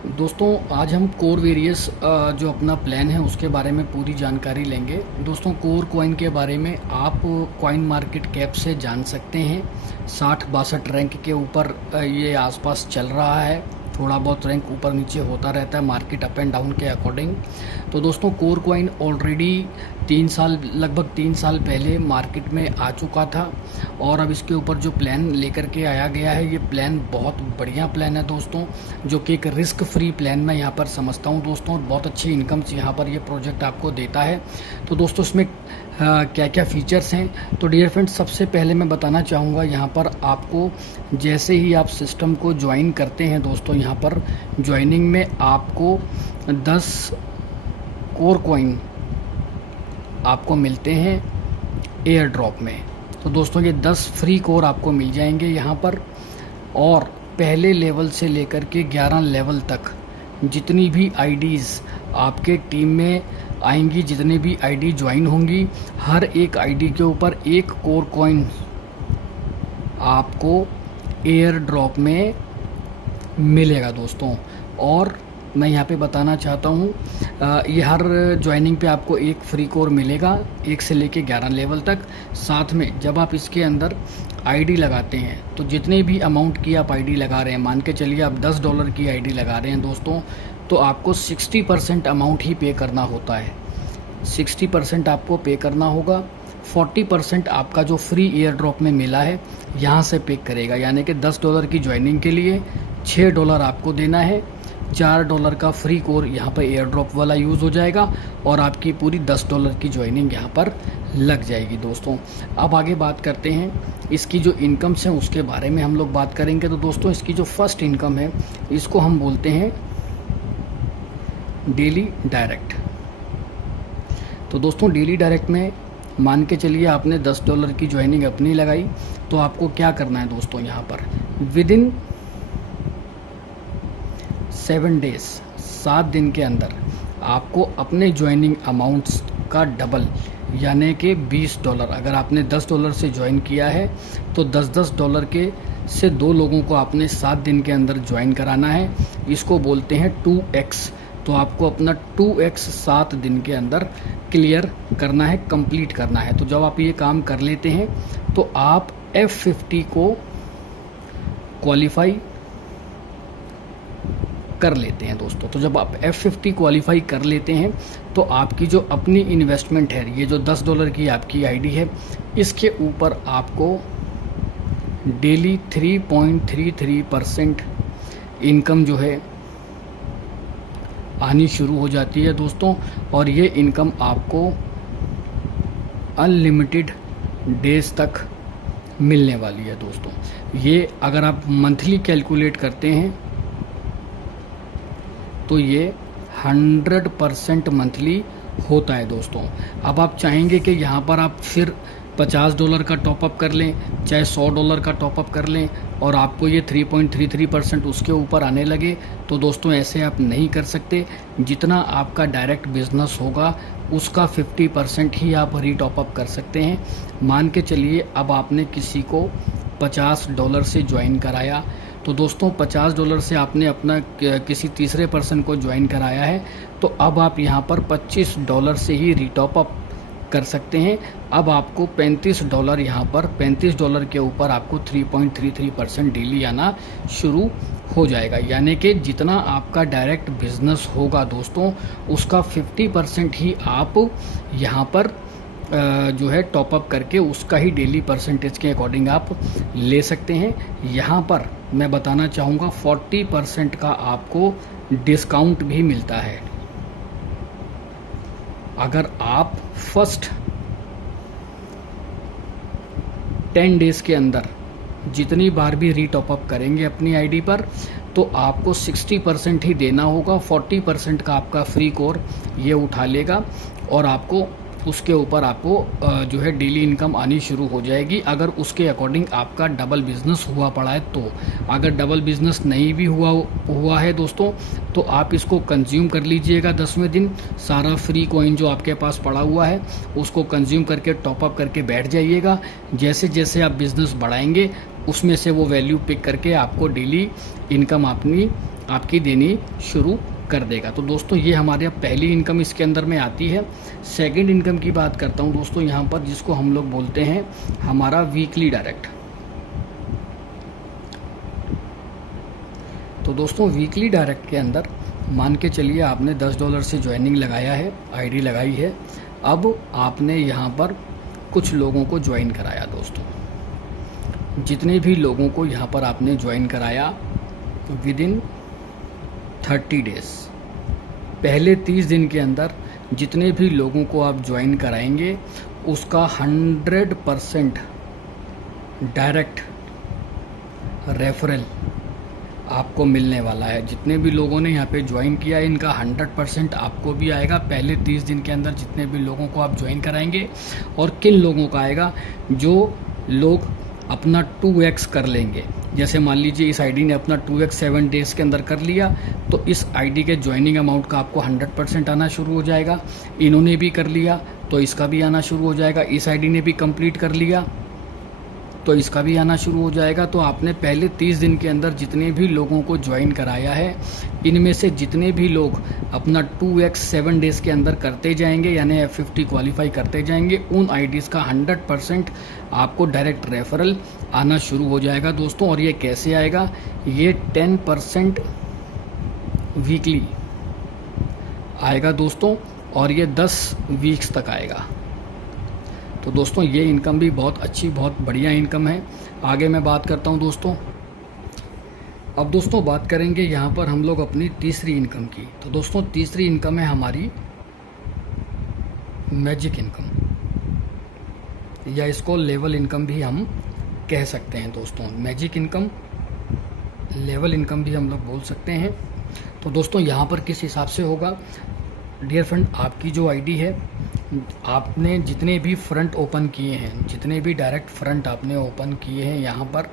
दोस्तों आज हम कोर वेरियस जो अपना प्लान है उसके बारे में पूरी जानकारी लेंगे। दोस्तों कोर कॉइन के बारे में आप कॉइन मार्केट कैप से जान सकते हैं। 60-62 रैंक के ऊपर ये आसपास चल रहा है। थोड़ा बहुत रैंक ऊपर नीचे होता रहता है मार्केट अप एंड डाउन के अकॉर्डिंग। तो दोस्तों कोर कॉइन ऑलरेडी लगभग 3 साल पहले मार्केट में आ चुका था और अब इसके ऊपर जो प्लान लेकर के आया गया है ये प्लान बहुत बढ़िया प्लान है दोस्तों, जो कि एक रिस्क फ्री प्लान मैं यहाँ पर समझता हूँ दोस्तों। और बहुत अच्छी इनकम्स यहाँ पर ये प्रोजेक्ट आपको देता है। तो दोस्तों इसमें क्या क्या फ़ीचर्स हैं, तो डियर फ्रेंड्स सबसे पहले मैं बताना चाहूँगा यहाँ पर आपको जैसे ही आप सिस्टम को ज्वाइन करते हैं दोस्तों, यहाँ पर ज्वाइनिंग में आपको 10 कोर कॉइन आपको मिलते हैं एयर ड्रॉप में। तो दोस्तों ये 10 फ्री कोर आपको मिल जाएंगे यहाँ पर। और पहले लेवल से लेकर के 11 लेवल तक जितनी भी आईडीज़ आपके टीम में आएंगी, जितने भी आईडी ज्वाइन होंगी, हर एक आईडी के ऊपर एक कोर कॉइन आपको एयर ड्रॉप में मिलेगा दोस्तों। और मैं यहाँ पे बताना चाहता हूँ ये हर ज्वाइनिंग पे आपको एक फ्री कोर मिलेगा 1 से लेके 11 लेवल तक। साथ में जब आप इसके अंदर आईडी लगाते हैं तो जितने भी अमाउंट की आप आईडी लगा रहे हैं, मान के चलिए आप $10 की आईडी लगा रहे हैं दोस्तों, तो आपको 60% अमाउंट ही पे करना होता है। 60% आपको पे करना होगा। 40% आपका जो फ्री एयर ड्रॉप में मिला है यहाँ से पे करेगा, यानी कि $10 की ज्वाइनिंग के लिए $6 आपको देना है। $4 का फ्री कोर यहाँ पर एयर ड्रॉप वाला यूज़ हो जाएगा और आपकी पूरी $10 की ज्वाइनिंग यहाँ पर लग जाएगी दोस्तों। अब आगे बात करते हैं इसकी जो इनकम्स हैं उसके बारे में हम लोग बात करेंगे। तो दोस्तों इसकी जो फर्स्ट इनकम है इसको हम बोलते हैं डेली डायरेक्ट। तो दोस्तों डेली डायरेक्ट में मान के चलिए आपने $10 की ज्वाइनिंग अपनी लगाई, तो आपको क्या करना है दोस्तों, यहाँ पर विदिन 7 डेज 7 दिन के अंदर आपको अपने ज्वाइनिंग अमाउंट्स का डबल यानी कि $20, अगर आपने $10 से ज्वाइन किया है तो $10 के से 2 लोगों को आपने 7 दिन के अंदर ज्वाइन कराना है। इसको बोलते हैं 2x। तो आपको अपना 2x 7 दिन के अंदर क्लियर करना है, कंप्लीट करना है। तो जब आप ये काम कर लेते हैं तो आप F50 को क्वालिफाई कर लेते हैं दोस्तों। तो जब आप F50 क्वालिफाई कर लेते हैं तो आपकी जो अपनी इन्वेस्टमेंट है, ये जो $10 की आपकी आईडी है, इसके ऊपर आपको डेली 3.33% इनकम जो है आनी शुरू हो जाती है दोस्तों। और ये इनकम आपको अनलिमिटेड डेज तक मिलने वाली है दोस्तों। ये अगर आप मंथली कैलकुलेट करते हैं तो ये 100% मंथली होता है दोस्तों। अब आप चाहेंगे कि यहाँ पर आप फिर $50 का टॉपअप कर लें, चाहे $100 का टॉपअप कर लें और आपको ये 3.33% उसके ऊपर आने लगे, तो दोस्तों ऐसे आप नहीं कर सकते। जितना आपका डायरेक्ट बिजनेस होगा उसका 50% ही आप रीटॉपअप कर सकते हैं। मान के चलिए अब आपने किसी को $50 से ज्वाइन कराया, तो दोस्तों $50 से आपने अपना किसी तीसरे पर्सन को ज्वाइन कराया है, तो अब आप यहाँ पर $25 से ही रीटॉपअप कर सकते हैं। अब आपको $35 यहाँ पर $35 के ऊपर आपको 3.33% डेली आना शुरू हो जाएगा। यानी कि जितना आपका डायरेक्ट बिजनेस होगा दोस्तों उसका 50% ही आप यहाँ पर जो है टॉपअप करके उसका ही डेली परसेंटेज के अकॉर्डिंग आप ले सकते हैं। यहाँ पर मैं बताना चाहूँगा 40% का आपको डिस्काउंट भी मिलता है अगर आप फर्स्ट 10 डेज़ के अंदर जितनी बार भी रीटॉपअप करेंगे अपनी आईडी पर, तो आपको 60% ही देना होगा। 40% का आपका फ्री कोर ये उठा लेगा और आपको उसके ऊपर आपको जो है डेली इनकम आनी शुरू हो जाएगी, अगर उसके अकॉर्डिंग आपका डबल बिज़नेस हुआ पड़ा है तो। अगर डबल बिज़नेस नहीं भी हुआ है दोस्तों तो आप इसको कंज्यूम कर लीजिएगा 10वें दिन। सारा फ्री कॉइन जो आपके पास पड़ा हुआ है उसको कंज्यूम करके टॉपअप करके बैठ जाइएगा। जैसे जैसे आप बिज़नेस बढ़ाएंगे उसमें से वो वैल्यू पिक करके आपको डेली इनकम आपकी देनी शुरू कर देगा। तो दोस्तों ये हमारे अब पहली इनकम इसके अंदर में आती है। सेकंड इनकम की बात करता हूँ दोस्तों यहाँ पर, जिसको हम लोग बोलते हैं हमारा वीकली डायरेक्ट। तो दोस्तों वीकली डायरेक्ट के अंदर मान के चलिए आपने $10 से ज्वाइनिंग लगाया है, आईडी लगाई है। अब आपने यहाँ पर कुछ लोगों को ज्वाइन कराया दोस्तों। जितने भी लोगों को यहाँ पर आपने ज्वाइन कराया विद इन 30 डेज, पहले 30 दिन के अंदर जितने भी लोगों को आप ज्वाइन कराएंगे उसका 100% डायरेक्ट रेफरल आपको मिलने वाला है। जितने भी लोगों ने यहाँ पे ज्वाइन किया है इनका 100% आपको भी आएगा पहले 30 दिन के अंदर, जितने भी लोगों को आप ज्वाइन कराएंगे। और किन लोगों का आएगा? जो लोग अपना 2x कर लेंगे। जैसे मान लीजिए इस आईडी ने अपना 2x 7 डेज़ के अंदर कर लिया, तो इस आईडी के ज्वाइनिंग अमाउंट का आपको 100% आना शुरू हो जाएगा। इन्होंने भी कर लिया तो इसका भी आना शुरू हो जाएगा। इस आईडी ने भी कंप्लीट कर लिया तो इसका भी आना शुरू हो जाएगा। तो आपने पहले 30 दिन के अंदर जितने भी लोगों को ज्वाइन कराया है, इनमें से जितने भी लोग अपना 2x 7 डेज़ के अंदर करते जाएंगे, यानी F50 क्वालिफाई करते जाएंगे, उन आईडीज़ का 100% आपको डायरेक्ट रेफरल आना शुरू हो जाएगा दोस्तों। और ये कैसे आएगा? ये 10% वीकली आएगा दोस्तों, और ये 10 वीक्स तक आएगा। तो दोस्तों ये इनकम भी बहुत अच्छी, बहुत बढ़िया इनकम है। आगे मैं बात करता हूँ दोस्तों। अब दोस्तों बात करेंगे यहाँ पर हम लोग अपनी तीसरी इनकम की। तो दोस्तों तीसरी इनकम है हमारी मैजिक इनकम, या इसको लेवल इनकम भी हम कह सकते हैं दोस्तों। मैजिक इनकम, लेवल इनकम भी हम लोग बोल सकते हैं। तो दोस्तों यहाँ पर किस हिसाब से होगा? डियर फ्रेंड, आपकी जो आईडी है, आपने जितने भी फ्रंट ओपन किए हैं, जितने भी डायरेक्ट फ्रंट आपने ओपन किए हैं, यहाँ पर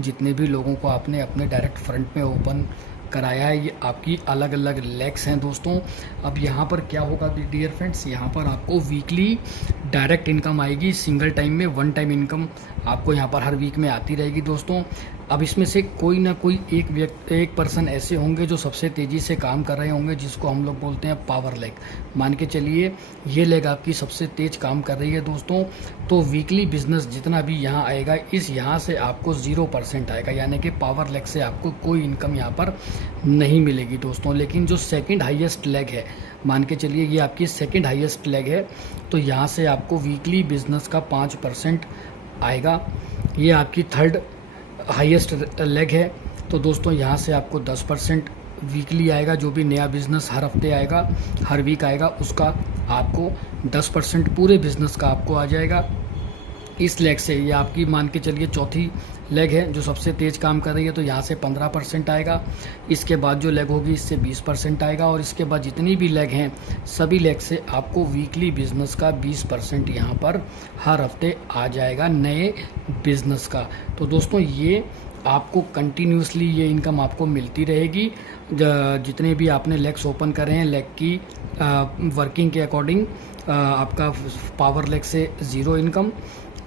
जितने भी लोगों को आपने अपने डायरेक्ट फ्रंट में ओपन कराया है, ये आपकी अलग अलग लेग्स हैं दोस्तों। अब यहाँ पर क्या होगा डियर फ्रेंड्स, यहाँ पर आपको वीकली डायरेक्ट इनकम आएगी। सिंगल टाइम में 1 टाइम इनकम आपको यहाँ पर हर वीक में आती रहेगी दोस्तों। अब इसमें से कोई ना कोई एक पर्सन ऐसे होंगे जो सबसे तेज़ी से काम कर रहे होंगे, जिसको हम लोग बोलते हैं पावर लेग। मान के चलिए ये लेग आपकी सबसे तेज़ काम कर रही है दोस्तों। तो वीकली बिजनेस जितना भी यहाँ आएगा, यहाँ से आपको 0% आएगा, यानी कि पावर लेग से आपको कोई इनकम यहाँ पर नहीं मिलेगी दोस्तों। लेकिन जो सेकंड हाईएस्ट लेग है, मान के चलिए ये आपकी सेकंड हाईएस्ट लेग है, तो यहाँ से आपको वीकली बिजनेस का 5% आएगा। ये आपकी थर्ड हाईएस्ट लेग है, तो दोस्तों यहाँ से आपको 10% वीकली आएगा। जो भी नया बिज़नेस हर हफ्ते आएगा, हर वीक आएगा, उसका आपको 10% पूरे बिज़नेस का आपको आ जाएगा इस लेग से। ये आपकी मान के चलिए चौथी लेग है जो सबसे तेज़ काम कर रही है, तो यहाँ से 15% आएगा। इसके बाद जो लेग होगी इससे 20% आएगा, और इसके बाद जितनी भी लेग हैं सभी लेग से आपको वीकली बिजनेस का 20% यहाँ पर हर हफ्ते आ जाएगा नए बिजनेस का। तो दोस्तों ये आपको कंटिन्यूसली ये इनकम आपको मिलती रहेगी। जितने भी आपने लेग्स ओपन करे हैं, लेग की वर्किंग के अकॉर्डिंग आपका पावर लेग से 0 इनकम,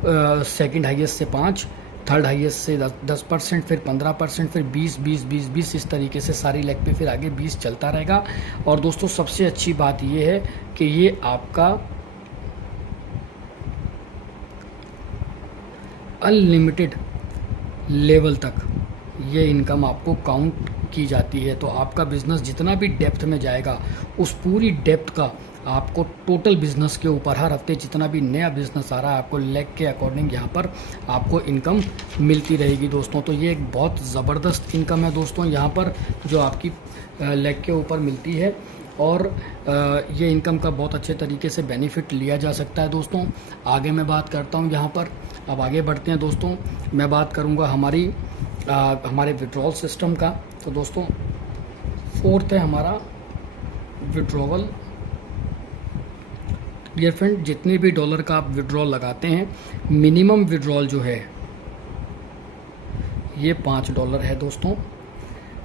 सेकंड हाईएस्ट से 5, थर्ड हाईएस्ट से 10%, फिर 15%, फिर 20, इस तरीके से सारी लेग पे फिर आगे 20 चलता रहेगा। और दोस्तों सबसे अच्छी बात ये है कि ये आपका अनलिमिटेड लेवल तक ये इनकम आपको काउंट की जाती है। तो आपका बिजनेस जितना भी डेप्थ में जाएगा, उस पूरी डेप्थ का आपको टोटल बिजनेस के ऊपर हर हफ्ते जितना भी नया बिजनेस आ रहा है, आपको लेग के अकॉर्डिंग यहाँ पर आपको इनकम मिलती रहेगी दोस्तों। तो ये एक बहुत ज़बरदस्त इनकम है दोस्तों यहाँ पर, जो आपकी लेग के ऊपर मिलती है। और ये इनकम का बहुत अच्छे तरीके से बेनिफिट लिया जा सकता है दोस्तों। आगे मैं बात करता हूँ यहाँ पर। अब आगे बढ़ते हैं दोस्तों। मैं बात करूँगा हमारे विड्रॉल सिस्टम का। तो दोस्तों फोर्थ है हमारा विड्रॉवल। डियर फ्रेंड, जितने भी डॉलर का आप विड्रॉल लगाते हैं, मिनिमम विड्रॉल जो है ये $5 है दोस्तों।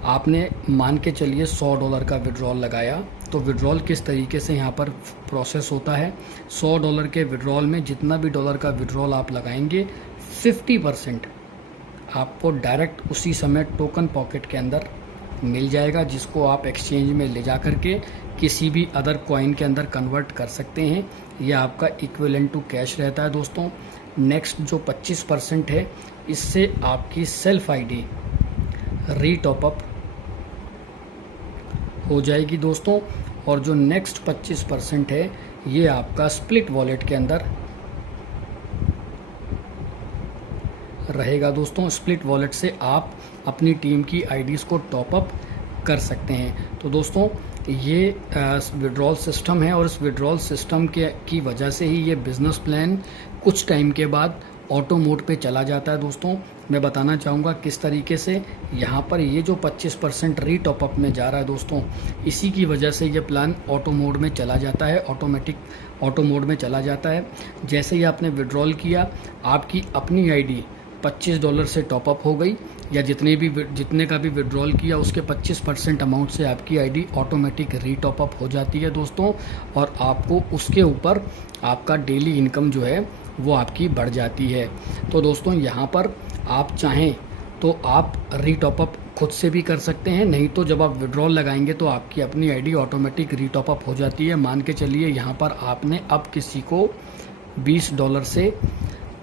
आपने मान के चलिए $100 का विड्रॉल लगाया, तो विड्रॉल किस तरीके से यहाँ पर प्रोसेस होता है। $100 के विड्रॉल में जितना भी डॉलर का विड्रॉल आप लगाएंगे, 50% आपको डायरेक्ट उसी समय टोकन पॉकेट के अंदर मिल जाएगा, जिसको आप एक्सचेंज में ले जा करके किसी भी अदर कॉइन के अंदर कन्वर्ट कर सकते हैं। यह आपका इक्विवेलेंट टू कैश रहता है दोस्तों। नेक्स्ट जो 25% है, इससे आपकी सेल्फ आईडी रीटॉपअप हो जाएगी दोस्तों। और जो नेक्स्ट 25% है, ये आपका स्प्लिट वॉलेट के अंदर रहेगा दोस्तों। स्प्लिट वॉलेट से आप अपनी टीम की आईडीज़ को टॉपअप कर सकते हैं। तो दोस्तों ये विड्रॉल सिस्टम है, और इस विड्रॉल सिस्टम की वजह से ही ये बिज़नेस प्लान कुछ टाइम के बाद ऑटो मोड पे चला जाता है दोस्तों। मैं बताना चाहूँगा किस तरीके से यहाँ पर ये जो 25% रीटॉपअप में जा रहा है दोस्तों, इसी की वजह से ये प्लान ऑटो मोड में चला जाता है, ऑटोमेटिक ऑटो मोड में चला जाता है। जैसे ही आपने विड्रॉल किया, आपकी अपनी आईडी $25 से टॉपअप हो गई, या जितने का भी विड्रॉल किया उसके 25% अमाउंट से आपकी आईडी ऑटोमेटिक रीटॉपअप हो जाती है दोस्तों। और आपको उसके ऊपर आपका डेली इनकम जो है वो आपकी बढ़ जाती है। तो दोस्तों यहाँ पर आप चाहें तो आप रीटॉपअप खुद से भी कर सकते हैं, नहीं तो जब आप विड्रॉल लगाएंगे तो आपकी अपनी आईडी ऑटोमेटिक रीटॉपअप हो जाती है। मान के चलिए यहाँ पर आपने अब किसी को $20 से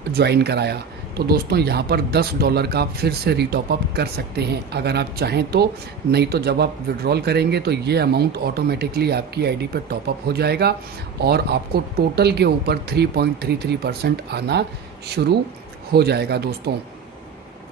ज्वाइन कराया, तो दोस्तों यहाँ पर $10 का आप फिर से रीटॉपअप कर सकते हैं अगर आप चाहें तो। नहीं तो जब आप विड्रॉल करेंगे तो ये अमाउंट ऑटोमेटिकली आपकी आईडी पर टॉपअप हो जाएगा, और आपको टोटल के ऊपर 3.33% आना शुरू हो जाएगा दोस्तों।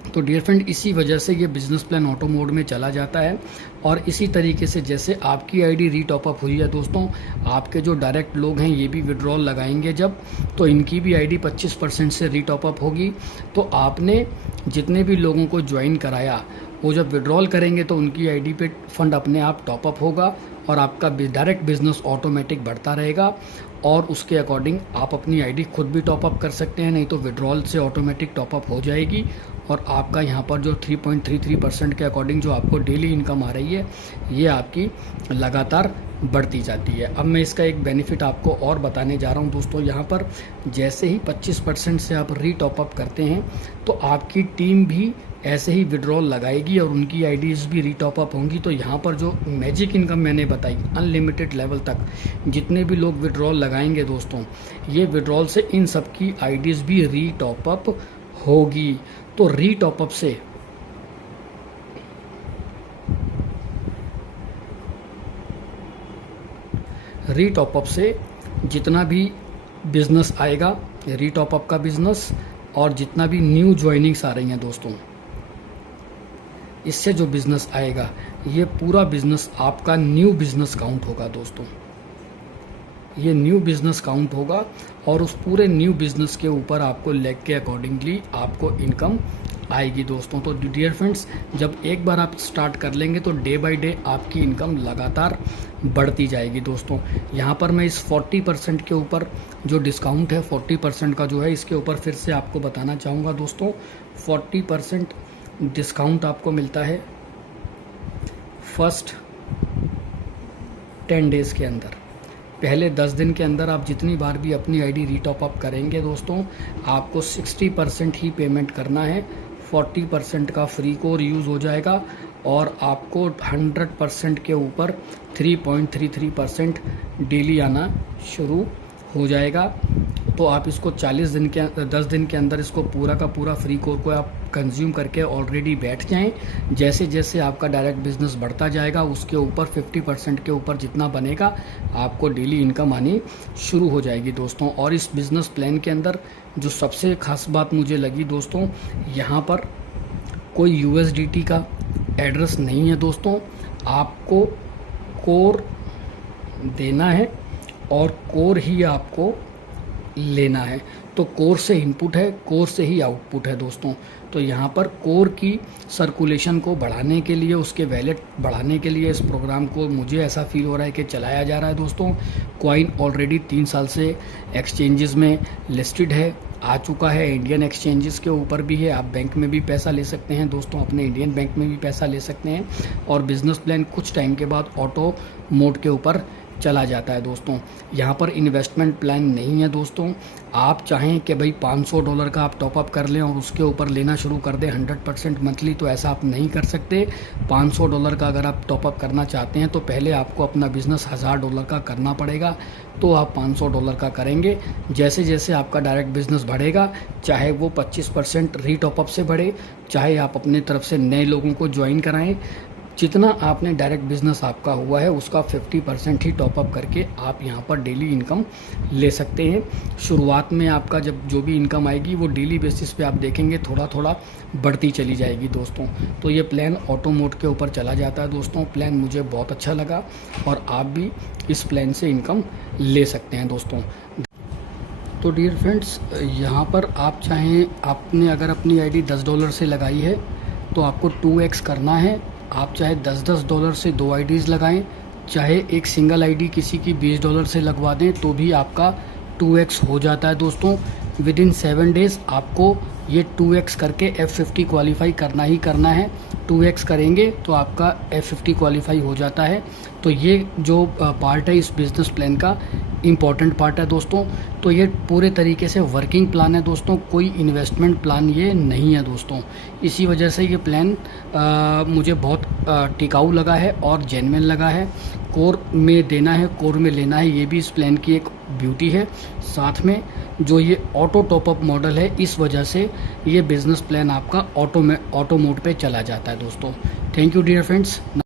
तो डियर फ्रेंड, इसी वजह से ये बिज़नेस प्लान ऑटो मोड में चला जाता है। और इसी तरीके से जैसे आपकी आईडी रीटॉपअप हुई है दोस्तों, आपके जो डायरेक्ट लोग हैं ये भी विड्रॉल लगाएंगे जब, तो इनकी भी आईडी 25% से रीटॉपअप होगी। तो आपने जितने भी लोगों को ज्वाइन कराया, वो जब विड्रॉल करेंगे तो उनकी आईडी पे फंड अपने आप टॉपअप होगा, और आपका डायरेक्ट बिजनेस ऑटोमेटिक बढ़ता रहेगा। और उसके अकॉर्डिंग आप अपनी आईडी खुद भी टॉपअप कर सकते हैं, नहीं तो विड्रॉल से ऑटोमेटिक टॉपअप हो जाएगी। और आपका यहाँ पर जो 3.33% के अकॉर्डिंग जो आपको डेली इनकम आ रही है, ये आपकी लगातार बढ़ती जाती है। अब मैं इसका एक बेनिफिट आपको और बताने जा रहा हूँ दोस्तों। यहाँ पर जैसे ही 25% से आप रीटॉपअप करते हैं, तो आपकी टीम भी ऐसे ही विड्रॉल लगाएगी और उनकी आईडीज़ भी रीटॉपअप होंगी। तो यहाँ पर जो मैजिक इनकम मैंने बताई, अनलिमिटेड लेवल तक जितने भी लोग विड्रॉल लगाएंगे दोस्तों, ये विड्रॉल से इन सब की आईडीज़ भी रीटॉपअप होगी। तो रीटॉपअप से जितना भी बिजनेस आएगा, रीटॉपअप का बिजनेस, और जितना भी न्यू ज्वाइनिंग्स आ रही हैं दोस्तों, इससे जो बिजनेस आएगा, ये पूरा बिजनेस आपका न्यू बिजनेस काउंट होगा दोस्तों। ये न्यू बिजनेस काउंट होगा, और उस पूरे न्यू बिजनेस के ऊपर आपको लेग के अकॉर्डिंगली आपको इनकम आएगी दोस्तों। तो डियर फ्रेंड्स, जब एक बार आप स्टार्ट कर लेंगे तो डे बाय डे आपकी इनकम लगातार बढ़ती जाएगी दोस्तों। यहाँ पर मैं इस 40% के ऊपर जो डिस्काउंट है, 40% का जो है, इसके ऊपर फिर से आपको बताना चाहूँगा दोस्तों। 40% डिस्काउंट आपको मिलता है फर्स्ट 10 डेज़ के अंदर। पहले 10 दिन के अंदर आप जितनी बार भी अपनी आईडी रीटॉपअप करेंगे दोस्तों, आपको 60% ही पेमेंट करना है। 40% का फ्री कोर यूज़ हो जाएगा, और आपको 100% के ऊपर 3.33% डेली आना शुरू हो जाएगा। तो आप इसको 10 दिन के अंदर इसको पूरा का पूरा फ्री कोर को आप कंज्यूम करके ऑलरेडी बैठ जाएं। जैसे जैसे आपका डायरेक्ट बिजनेस बढ़ता जाएगा, उसके ऊपर 50% के ऊपर जितना बनेगा, आपको डेली इनकम आनी शुरू हो जाएगी दोस्तों। और इस बिज़नेस प्लान के अंदर जो सबसे खास बात मुझे लगी दोस्तों, यहाँ पर कोई USDT का एड्रेस नहीं है दोस्तों। आपको कोर देना है और कोर ही आपको लेना है। तो कोर से इनपुट है, कोर से ही आउटपुट है दोस्तों। तो यहाँ पर कोर की सर्कुलेशन को बढ़ाने के लिए, उसके वैलेट बढ़ाने के लिए इस प्रोग्राम को, मुझे ऐसा फील हो रहा है कि चलाया जा रहा है दोस्तों। कॉइन ऑलरेडी 3 साल से एक्सचेंजेस में लिस्टेड है, आ चुका है, इंडियन एक्सचेंजेस के ऊपर भी है। आप बैंक में भी पैसा ले सकते हैं दोस्तों, अपने इंडियन बैंक में भी पैसा ले सकते हैं। और बिज़नेस प्लान कुछ टाइम के बाद ऑटो मोड के ऊपर चला जाता है दोस्तों। यहाँ पर इन्वेस्टमेंट प्लान नहीं है दोस्तों। आप चाहें कि भाई $500 का आप टॉपअप कर लें और उसके ऊपर लेना शुरू कर दें 100% मंथली, तो ऐसा आप नहीं कर सकते। $500 का अगर आप टॉपअप करना चाहते हैं तो पहले आपको अपना बिज़नेस $1000 का करना पड़ेगा, तो आप $500 का करेंगे। जैसे जैसे आपका डायरेक्ट बिज़नेस बढ़ेगा, चाहे वो 25% रीटॉपअप से बढ़े, चाहे आप अपने तरफ से नए लोगों को ज्वाइन कराएं, जितना आपने डायरेक्ट बिज़नेस आपका हुआ है उसका 50% ही टॉपअप करके आप यहाँ पर डेली इनकम ले सकते हैं। शुरुआत में आपका जब जो भी इनकम आएगी वो डेली बेसिस पे आप देखेंगे थोड़ा थोड़ा बढ़ती चली जाएगी दोस्तों। तो ये प्लान ऑटो मोड के ऊपर चला जाता है दोस्तों। प्लान मुझे बहुत अच्छा लगा और आप भी इस प्लान से इनकम ले सकते हैं दोस्तों। तो डियर फ्रेंड्स, यहाँ पर आप चाहें, आपने अगर अपनी आईडी $10 से लगाई है तो आपको 2x करना है। आप चाहे $10 से 2 आईडीज़ लगाएं, चाहे एक सिंगल आईडी किसी की $20 से लगवा दें तो भी आपका 2x हो जाता है दोस्तों। विद इन 7 डेज़ आपको ये 2x करके F50 क्वालिफाई करना ही करना है। 2x करेंगे तो आपका F50 क्वालिफाई हो जाता है। तो ये जो पार्ट है इस बिज़नेस प्लान का इम्पॉर्टेंट पार्ट है दोस्तों। तो ये पूरे तरीके से वर्किंग प्लान है दोस्तों, कोई इन्वेस्टमेंट प्लान ये नहीं है दोस्तों। इसी वजह से ये प्लान मुझे बहुत टिकाऊ लगा है और जेन्युइन लगा है। कोर में देना है, कोर में लेना है, ये भी इस प्लान की एक ब्यूटी है। साथ में जो ये ऑटो टॉपअप मॉडल है, इस वजह से ये बिज़नेस प्लान आपका ऑटो मोड पे चला जाता है दोस्तों। Thank you dear friends.